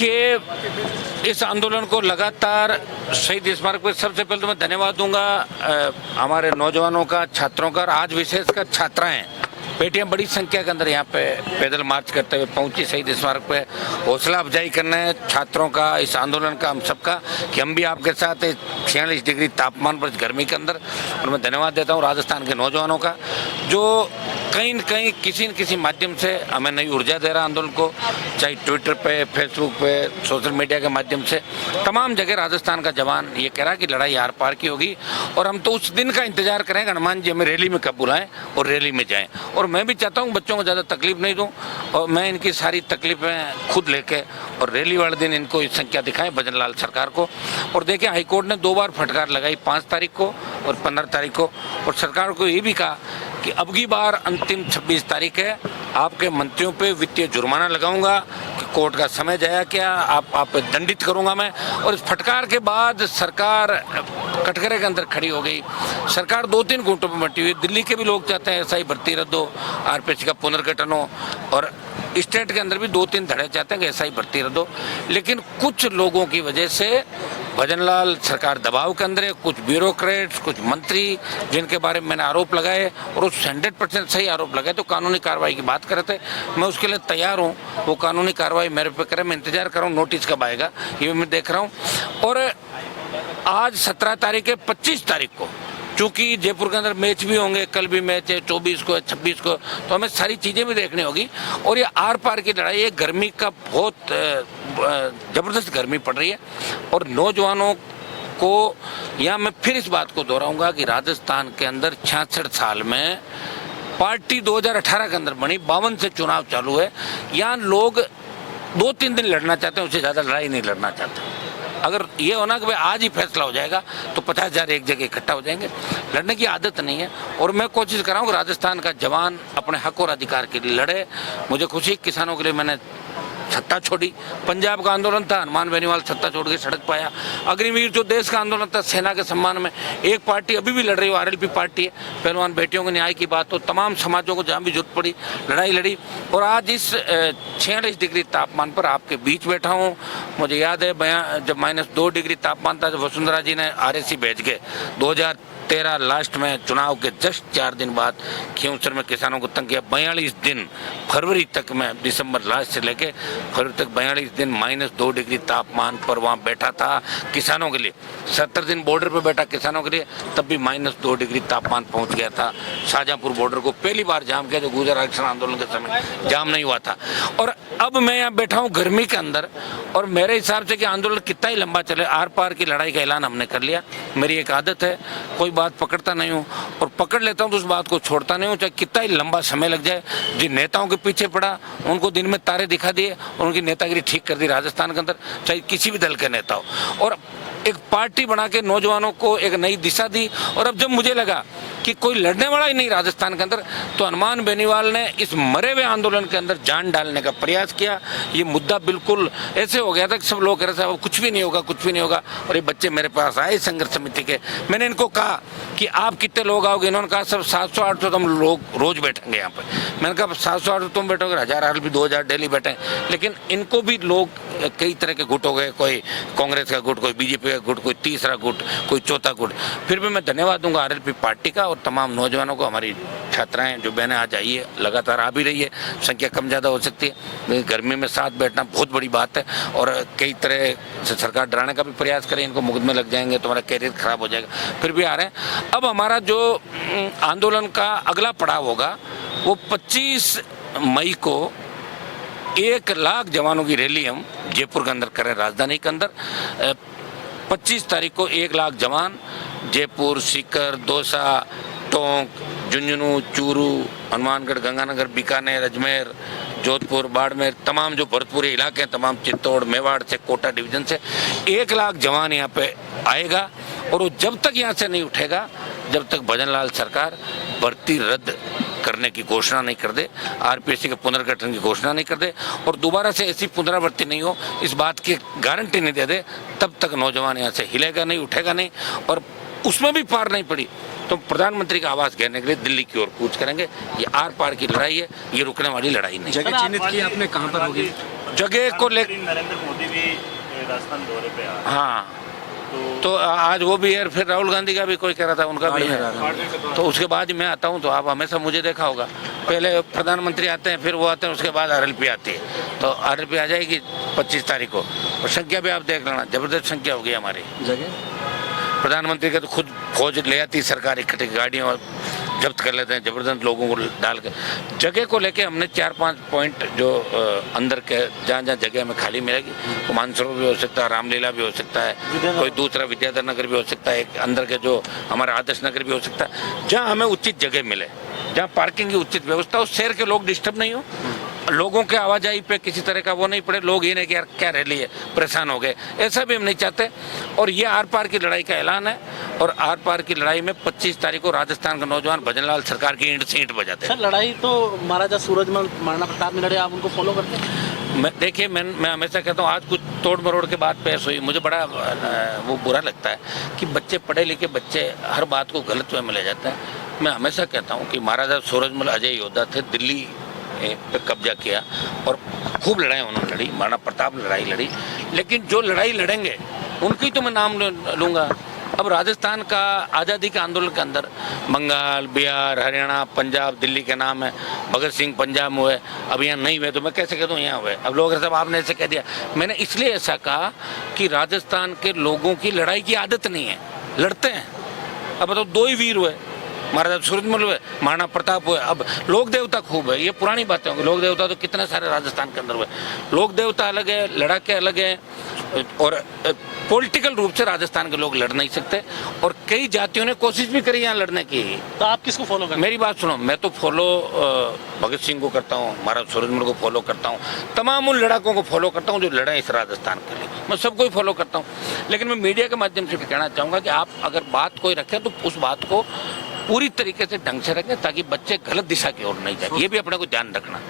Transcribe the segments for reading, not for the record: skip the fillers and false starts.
देखिए, इस आंदोलन को लगातार शहीद स्मारक पर सबसे पहले तो मैं धन्यवाद दूंगा हमारे नौजवानों का, छात्रों का, और आज विशेषकर छात्राएं, बेटियां बड़ी संख्या के अंदर यहाँ पे पैदल मार्च करते हुए पहुंची शहीद स्मारक पे। हौसला अफजाई करना है छात्रों का, इस आंदोलन का, हम सबका, कि हम भी आपके साथ 46 डिग्री तापमान पर गर्मी के अंदर। और मैं धन्यवाद देता हूँ राजस्थान के नौजवानों का, जो कहीं न कहीं किसी न किसी माध्यम से हमें नई ऊर्जा दे रहा है आंदोलन को, चाहे ट्विटर पे, फेसबुक पे, सोशल मीडिया के माध्यम से। तमाम जगह राजस्थान का जवान ये कह रहा है कि लड़ाई आर पार की होगी, और हम तो उस दिन का इंतजार करेंगे हनुमान जी हमें रैली में कब बुलाएं और रैली में जाएं। और मैं भी चाहता हूं बच्चों को ज़्यादा तकलीफ नहीं दूं, और मैं इनकी सारी तकलीफें खुद लेके और रैली वाले दिन इनको इस संख्या दिखाएं भजन लाल सरकार को। और देखिए, हाईकोर्ट ने 2 बार फटकार लगाई, 5 तारीख को और 15 तारीख को, और सरकार को ये भी कहा कि अब की बार अंतिम 26 तारीख है, आपके मंत्रियों पे वित्तीय जुर्माना लगाऊंगा कि कोर्ट का समय जाया क्या, आप दंडित करूंगा मैं। और इस फटकार के बाद सरकार कटघरे के अंदर खड़ी हो गई। सरकार 2-3 गुटों में बंटी हुई। दिल्ली के भी लोग चाहते हैं एसआई भर्ती रद्द हो, आरपीएससी का पुनर्गठन हो, और स्टेट के अंदर भी 2-3 धड़े चाहते हैं कि एसआई भर्ती रद्द हो। लेकिन कुछ लोगों की वजह से भजनलाल सरकार दबाव के अंदर है, कुछ ब्यूरोक्रेट्स, कुछ मंत्री जिनके बारे में मैंने आरोप लगाए, और उस 100% सही आरोप लगाए, तो कानूनी कार्रवाई की बात कर रहे थे। मैं उसके लिए तैयार हूँ, वो कानूनी कार्रवाई मेरे पे करे, मैं इंतजार कर रहा हूँ नोटिस कब आएगा, ये मैं देख रहा हूँ। और आज 17 तारीख है, 25 तारीख को क्योंकि जयपुर के अंदर मैच भी होंगे, कल भी मैच है, 24 को है, 26 को, तो हमें सारी चीज़ें भी देखनी होगी। और ये आर पार की लड़ाई है, गर्मी का बहुत ज़बरदस्त गर्मी पड़ रही है, और नौजवानों को यहाँ मैं फिर इस बात को दोहराऊंगा कि राजस्थान के अंदर 66 साल में पार्टी 2018 के अंदर बनी, 52 से चुनाव चालू है। यहाँ लोग 2-3 दिन लड़ना चाहते हैं, उससे ज़्यादा लड़ाई नहीं लड़ना चाहते। अगर ये होना कि भाई आज ही फैसला हो जाएगा तो 50,000 एक जगह इकट्ठा हो जाएंगे, लड़ने की आदत नहीं है। और मैं कोशिश कर रहा हूँ कि राजस्थान का जवान अपने हक और अधिकार के लिए लड़े। मुझे खुशी, किसानों के लिए मैंने सत्ता छोड़ी, पंजाब का आंदोलन था, हनुमान बेनीवाल सत्ता छोड़ के सड़क पाया। अग्निवीर जो देश का आंदोलन था सेना के सम्मान में, एक पार्टी अभी भी लड़ रही है, आरएलपी पार्टी है, पहलवान बेटियों के न्याय की बात हो, तमाम समाजों को जहाँ भी जरूरत पड़ी लड़ाई लड़ी। और आज इस 46 डिग्री तापमान पर आपके बीच बैठा हूँ। मुझे याद है जब -2 डिग्री तापमान था, जब वसुंधरा जी ने आरएसी भेज के 2013 लास्ट में चुनाव के जस्ट 4 दिन बाद खींवसर में किसानों को तंग किया। 42 दिन फरवरी तक में, दिसंबर लास्ट से लेके फरवरी तक 42 दिन -2 डिग्री तापमान पर वहाँ बैठा था किसानों के लिए। 70 दिन बॉर्डर पर बैठा किसानों के लिए, तब भी -2 डिग्री तापमान पहुँच गया था। शाहजहाँपुर बॉर्डर को पहली बार जाम किया, जो गुजर आरक्षण आंदोलन के समय जाम नहीं हुआ था। और अब मैं यहाँ बैठा हूँ गर्मी के अंदर, और मेरे हिसाब से कि आंदोलन कितना ही लंबा चले, आर पार की लड़ाई का ऐलान हमने कर लिया। मेरी एक आदत है, कोई बात पकड़ता नहीं हूँ, और पकड़ लेता हूँ तो उस बात को छोड़ता नहीं हूँ, चाहे कितना ही लंबा समय लग जाए। जिन नेताओं के पीछे पड़ा, उनको दिन में तारे दिखा दिए और उनकी नेतागिरी ठीक कर दी राजस्थान के अंदर, चाहे किसी भी दल के नेता हो, और एक पार्टी बना के नौजवानों को एक नई दिशा दी। और अब जब मुझे लगा कि कोई लड़ने वाला ही नहीं राजस्थान के अंदर, तो हनुमान बेनीवाल ने इस मरे हुए आंदोलन के अंदर जान डालने का प्रयास किया। ये मुद्दा बिल्कुल ऐसे हो गया था कि सब लोग कह रहे थे अब कुछ भी नहीं होगा, कुछ भी नहीं होगा। और ये बच्चे मेरे पास आए संघर्ष समिति के, मैंने इनको कहा कि आप कितने लोग आओगे, इन्होंने कहा सब 700-800 तुम लोग रोज बैठेंगे यहाँ पर। मैंने कहा 700-800 तुम बैठोगे, 1000 आरएलपी 2000 डेली बैठे। लेकिन इनको भी लोग कई तरह के गुट हो गए, कोई कांग्रेस का गुट, कोई बीजेपी का गुट, कोई तीसरा गुट, कोई चौथा गुट। फिर भी मैं धन्यवाद दूंगा आरएलपी पार्टी का और तमाम नौजवानों को। हमारी छात्राएं जो बहनें आज आई है, लगातार आ भी रही है, संख्या कम ज़्यादा हो सकती है, गर्मी में साथ बैठना बहुत बड़ी बात है। और कई तरह से सरकार डराने का भी प्रयास करे, इनको मुकदमे लग जाएंगे, तुम्हारा कैरियर खराब हो जाएगा, फिर भी आ रहे हैं। अब हमारा जो आंदोलन का अगला पड़ाव होगा वो 25 मई को 1 लाख जवानों की रैली हम जयपुर के अंदर करें, राजधानी के अंदर। 25 तारीख को 1 लाख जवान जयपुर, सीकर, दौसा, टोंक, झुंझुनू, चूरू, हनुमानगढ़, गंगानगर, बीकानेर, अजमेर, जोधपुर, बाड़मेर, तमाम जो भरतपुरी इलाके हैं, तमाम चित्तौड़, मेवाड़ से, कोटा डिवीजन से 1 लाख जवान यहाँ पे आएगा। और वो जब तक यहाँ से नहीं उठेगा, जब तक भजनलाल सरकार भर्ती रद्द करने की घोषणा नहीं कर दे, आरपीएससी के पुनर्गठन की घोषणा नहीं कर दे, और दोबारा से ऐसी पुनरावृत्ति नहीं हो, इस बात की गारंटी नहीं दे दे, तब तक नौजवान यहाँ से हिलेगा नहीं, उठेगा नहीं। और उसमें भी पार नहीं पड़ी तो प्रधानमंत्री का आवास घेरने के लिए दिल्ली की ओर कूच करेंगे। ये आर पार की लड़ाई है, ये रुकने वाली लड़ाई नहीं। जगह चिन्हित की आपने, कहाँ पर होगी? जगह को ले नरेंद्र मोदी भी राजस्थान दौरे पे आ रहे हैं। हाँ, तो आज वो भी है, फिर राहुल गांधी का भी कोई कह रहा था उनका भी है, तो उसके बाद मैं आता हूँ। तो आप हमेशा मुझे देखा होगा, पहले प्रधानमंत्री आते हैं, फिर वो आते हैं, उसके बाद आरएलपी आती है। तो आरएलपी आ जाएगी 25 तारीख को, और संख्या भी आप देख लेना, जबरदस्त संख्या होगी हमारी। प्रधानमंत्री का तो खुद फौज ले आती सरकार, इकट्ठी गाड़ियों और जब्त कर लेते हैं, जबरदस्त लोगों को डाल के। जगह को लेके हमने 4-5 पॉइंट जो अंदर के जहाँ जहाँ जगह हमें खाली मिलेगी, तो मानसरोवर भी हो सकता है, रामलीला भी हो सकता है, कोई दूसरा विद्याधर नगर भी हो सकता है, एक अंदर के जो हमारा आदर्श नगर भी हो सकता है, जहाँ हमें उचित जगह मिले, जहाँ पार्किंग की उचित व्यवस्था हो, शहर के लोग डिस्टर्ब नहीं हो, लोगों के आवाजाही पे किसी तरह का वो नहीं पड़े, लोग ये नहीं कि यार क्या रैली है, परेशान हो गए, ऐसा भी हम नहीं चाहते। और ये आर पार की लड़ाई का ऐलान है, और आर पार की लड़ाई में 25 तारीख को राजस्थान के नौजवान भजनलाल सरकार की ईंट से ईंट बजाते हैं। सर, लड़ाई तो महाराजा सूरजमल महाराणा प्रताप ने लड़े, आप उनको फॉलो करते हैं? देखिए, मैं हमेशा कहता हूँ, आज कुछ तोड़ मरोड़ के बाद पेश हुई, मुझे बड़ा वो बुरा लगता है कि बच्चे, पढ़े लिखे बच्चे हर बात को गलत वे में ले जाते हैं। मैं हमेशा कहता हूँ कि महाराजा सूरजमल अजय योद्धा थे, दिल्ली पे कब्जा किया और खूब लड़ाई उन्होंने लड़ी, महाराणा प्रताप लड़ाई लड़ी, लेकिन जो लड़ाई लड़ेंगे उनकी तो मैं नाम लूँगा। अब राजस्थान का आज़ादी के आंदोलन के अंदर बंगाल, बिहार, हरियाणा, पंजाब, दिल्ली के नाम है, भगत सिंह पंजाब में हुए, अब यहाँ नहीं हुए, तो मैं कैसे कह दूँ यहाँ हुए। अब लोग सब आपने ऐसे कह दिया, मैंने इसलिए ऐसा कहा कि राजस्थान के लोगों की लड़ाई की आदत नहीं है, लड़ते हैं। अब तो 2 ही वीर हुए, महाराजा सूरजमल हुए, महाराणा प्रताप हुए, अब लोक देवता खूब है, ये पुरानी बातें होंगी। लोक देवता तो कितने सारे राजस्थान के अंदर हुए, लोक देवता अलग है, लड़ाके अलग है, और पॉलिटिकल रूप से राजस्थान के लोग लड़ नहीं सकते, और कई जातियों ने कोशिश भी करी यहाँ लड़ने की। तो आप किसको फॉलो करते हैं? मेरी बात सुनो, मैं तो फॉलो भगत सिंह को करता हूँ, महाराज सूरजमल को फॉलो करता हूँ, तमाम उन लड़ाकों को फॉलो करता हूँ जो लड़े इस राजस्थान के लिए, मैं सबको ही फॉलो करता हूँ। लेकिन मैं मीडिया के माध्यम से भी कहना चाहूँगा कि आप अगर बात कोई रखें तो उस बात को पूरी तरीके से ढंग से रखें, ताकि बच्चे गलत दिशा की ओर नहीं जाए, ये भी अपने को ध्यान रखना।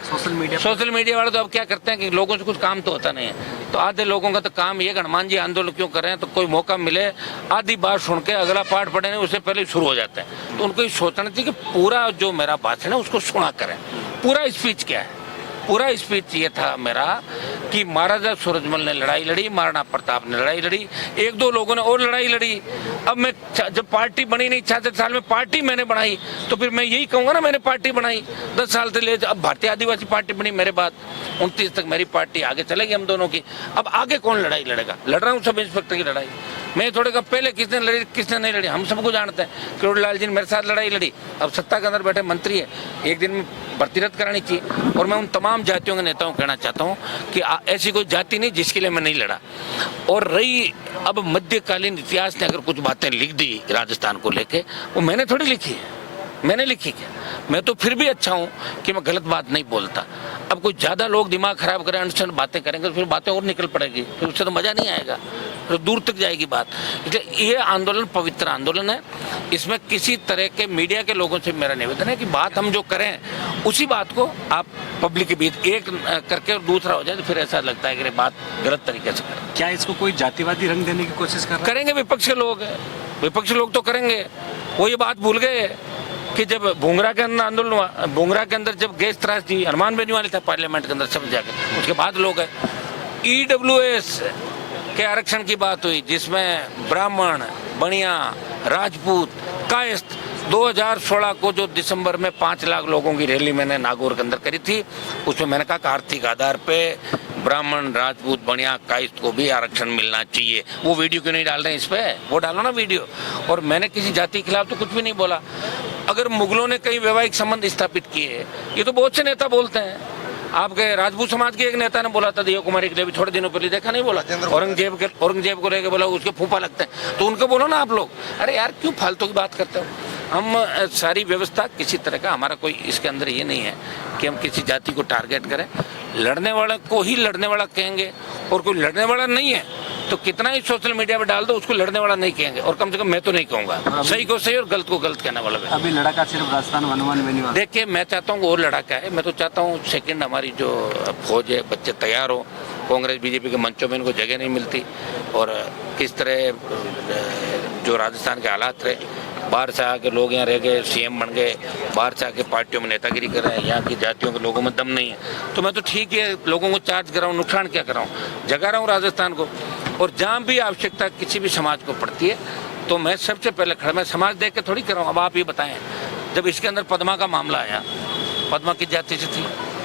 सोशल मीडिया वाले तो अब क्या करते हैं कि लोगों से कुछ काम तो होता नहीं है, तो आधे लोगों का तो काम ये हनुमान जी आंदोलन क्यों कर रहे हैं, तो कोई मौका मिले आधी बात सुन के अगला पाठ पढ़े नहीं, उससे पहले शुरू हो जाता है। तो उनको ये सोचना चाहिए कि पूरा जो मेरा भाषण है उसको सुना करें, पूरा स्पीच क्या है। पूरा स्पीच ये था मेरा कि महाराजा सूरजमल ने लड़ाई लड़ी, महाराणा प्रताप ने लड़ाई लड़ी, 1-2 लोगों ने और लड़ाई लड़ी। अब मैं जब पार्टी बनी नहीं 66 साल में पार्टी मैंने बनाई, तो फिर मैं यही कहूँगा ना, मैंने पार्टी बनाई 10 साल से ले, अब भारतीय आदिवासी पार्टी बनी मेरे बाद 29 तक मेरी पार्टी आगे चलेगी हम दोनों की। अब आगे कौन लड़ाई लड़ेगा? लड़ रहा हूँ सब इंस्पेक्टर की लड़ाई मैं, थोड़े का पहले किसने लड़ी किसने नहीं लड़ी हम सबको जानते हैं। किरोड़ीलाल जी ने मेरे साथ लड़ाई लड़ी, अब सत्ता के अंदर बैठे मंत्री है, एक दिन में भर्ती रद्द करानी चाहिए। और मैं उन तमाम जातियों के नेताओं को कहना चाहता हूँ कि ऐसी कोई जाति नहीं जिसके लिए मैं नहीं लड़ा। और रही अब मध्यकालीन इतिहास ने अगर कुछ बातें लिख दी राजस्थान को लेके, वो मैंने थोड़ी लिखी है, मैंने लिखी क्या? मैं तो फिर भी अच्छा हूँ कि मैं गलत बात नहीं बोलता। अब कोई ज़्यादा लोग दिमाग खराब करें, अनशन बातें करेंगे, तो फिर बातें और निकल पड़ेगी, फिर उससे तो मज़ा नहीं आएगा, फिर दूर तक जाएगी बात। इसलिए ये आंदोलन पवित्र आंदोलन है, इसमें किसी तरह के मीडिया के लोगों से मेरा निवेदन है कि बात हम जो करें उसी बात को आप पब्लिक के बीच एक करके और दूसरा हो जाए, तो फिर ऐसा लगता है कि बात गलत तरीके से करें। क्या इसको कोई जातिवादी रंग देने की कोशिश कर रहा है? करेंगे विपक्षी लोग तो करेंगे। वो ये बात भूल गए कि जब भूंगरा के अंदर आंदोलन हुआ, भूंगरा के अंदर जब गैस त्रासदी हनुमान बेनीवाल था पार्लियामेंट के अंदर सब जाके, उसके बाद लोग है EWS के आरक्षण की बात हुई, जिसमें ब्राह्मण, बनिया, राजपूत, कायस्थ 2016 को जो दिसंबर में 5 लाख लोगों की रैली मैंने नागौर के अंदर करी थी, उसमें मैंने कहा कि आर्थिक आधार पे ब्राह्मण, राजपूत, बनिया, कायस्थ को भी आरक्षण मिलना चाहिए। वो वीडियो क्यों नहीं डाल रहे हैं इस पे? वो डालो ना वीडियो। और मैंने किसी जाति के खिलाफ तो कुछ भी नहीं बोला। अगर मुगलों ने कई वैवाहिक संबंध स्थापित किए, ये तो बहुत से नेता बोलते हैं। आपके राजपूत समाज के एक नेता ने बोला था, देव कुमारी के लिए भी थोड़े दिनों पहले देखा नहीं बोला, औरंगजेब को लेकर बोला उसके फूफा लगते हैं, तो उनको बोलो ना आप लोग। अरे यार क्यों फालतू की बात करते हो? हम सारी व्यवस्था किसी तरह का, हमारा कोई इसके अंदर ये नहीं है कि हम किसी जाति को टारगेट करें। लड़ने वाले को ही लड़ने वाला कहेंगे, और कोई लड़ने वाला नहीं है तो कितना ही सोशल मीडिया पे डाल दो, उसको लड़ने वाला नहीं कहेंगे। और कम से कम मैं तो नहीं कहूँगा, सही को सही और गलत को गलत कहने वाला। अभी लड़ाका सिर्फ राजस्थान हनुमान बेनीवाल। देखिए, मैं चाहता हूँ और लड़ाका है, मैं तो चाहता हूँ सेकंड हमारी जो फौज है, बच्चे तैयार हो। कांग्रेस बीजेपी के मंचों में इनको जगह नहीं मिलती, और किस तरह जो राजस्थान के हालात रहे, बाहर से आके लोग यहाँ रह गए, सीएम बन गए, बाहर से आके पार्टियों में नेतागिरी कर रहे हैं, यहाँ की जातियों के लोगों में दम नहीं है। तो मैं तो ठीक है लोगों को चार्ज कराऊँ, नुकसान क्या कराऊँ, जगा रहा हूँ राजस्थान को। और जहाँ भी आवश्यकता किसी भी समाज को पड़ती है तो मैं सबसे पहले खड़ा, मैं समाज देख के थोड़ी कर रहा हूँ। अब आप ये बताएं, जब इसके अंदर पद्मा का मामला आया, पद्मा किस जाति से थी,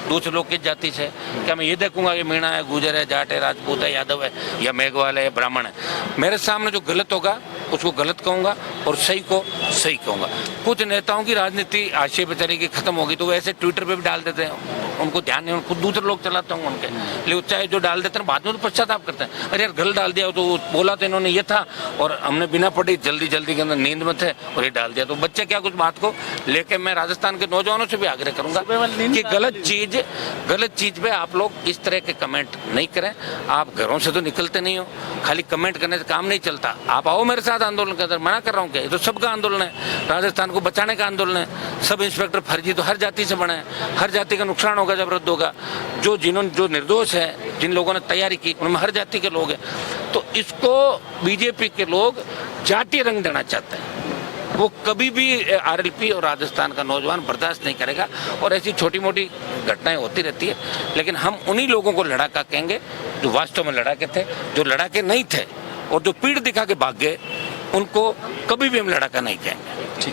दूसरे लोग किस जाति से, क्या मैं ये देखूंगा कि मीणा है, गुजर है, जाट है, राजपूत है, यादव है, या मेघवाल है, या ब्राह्मण है। मेरे सामने जो गलत होगा उसको गलत कहूंगा और सही को सही कहूंगा। कुछ नेताओं की राजनीति आशय पे चलेगी, खत्म होगी तो वो ऐसे ट्विटर पे भी डाल देते हैं, उनको ध्यान नहीं, खुद दूसरे लोग चलाते होंगे उनके, लेकिन चाहे जो डाल देते हैं बाद में तो पश्चाताप करते हैं, अरे यार गलत डाल दिया, तो बोला तो इन्होंने ये था और हमने बिना पढ़ी जल्दी के अंदर नींद में थे और ये डाल दिया। तो बच्चे क्या कुछ बात को लेके मैं राजस्थान के नौजवानों से भी आग्रह करूंगा कि गलत चीज पे आप लोग इस तरह के कमेंट नहीं करें। आप घरों से तो निकलते नहीं हो, खाली कमेंट करने से काम नहीं चलता। आप आओ मेरे साथ आंदोलन के अंदर, मना कर रहा हूँ क्या, ये तो सबका आंदोलन है, राजस्थान को बचाने का आंदोलन है। सब इंस्पेक्टर फर्जी तो हर जाति से बना है, हर जाति का नुकसान होगा जब रद्द होगा। जो निर्दोष है, जिन लोगों ने तैयारी की, उनमें हर जाति के लोग हैं। तो इसको बीजेपी के लोग जातीय रंग देना चाहते हैं, वो कभी भी आरएलपी और राजस्थान का नौजवान बर्दाश्त नहीं करेगा। और ऐसी छोटी मोटी घटनाएं होती रहती है, लेकिन हम उन्हीं लोगों को लड़ाका कहेंगे जो वास्तव में लड़ाके थे, जो लड़ाके नहीं थे और जो पीठ दिखा के भाग गए, उनको कभी भी हम लड़ाका नहीं कहेंगे।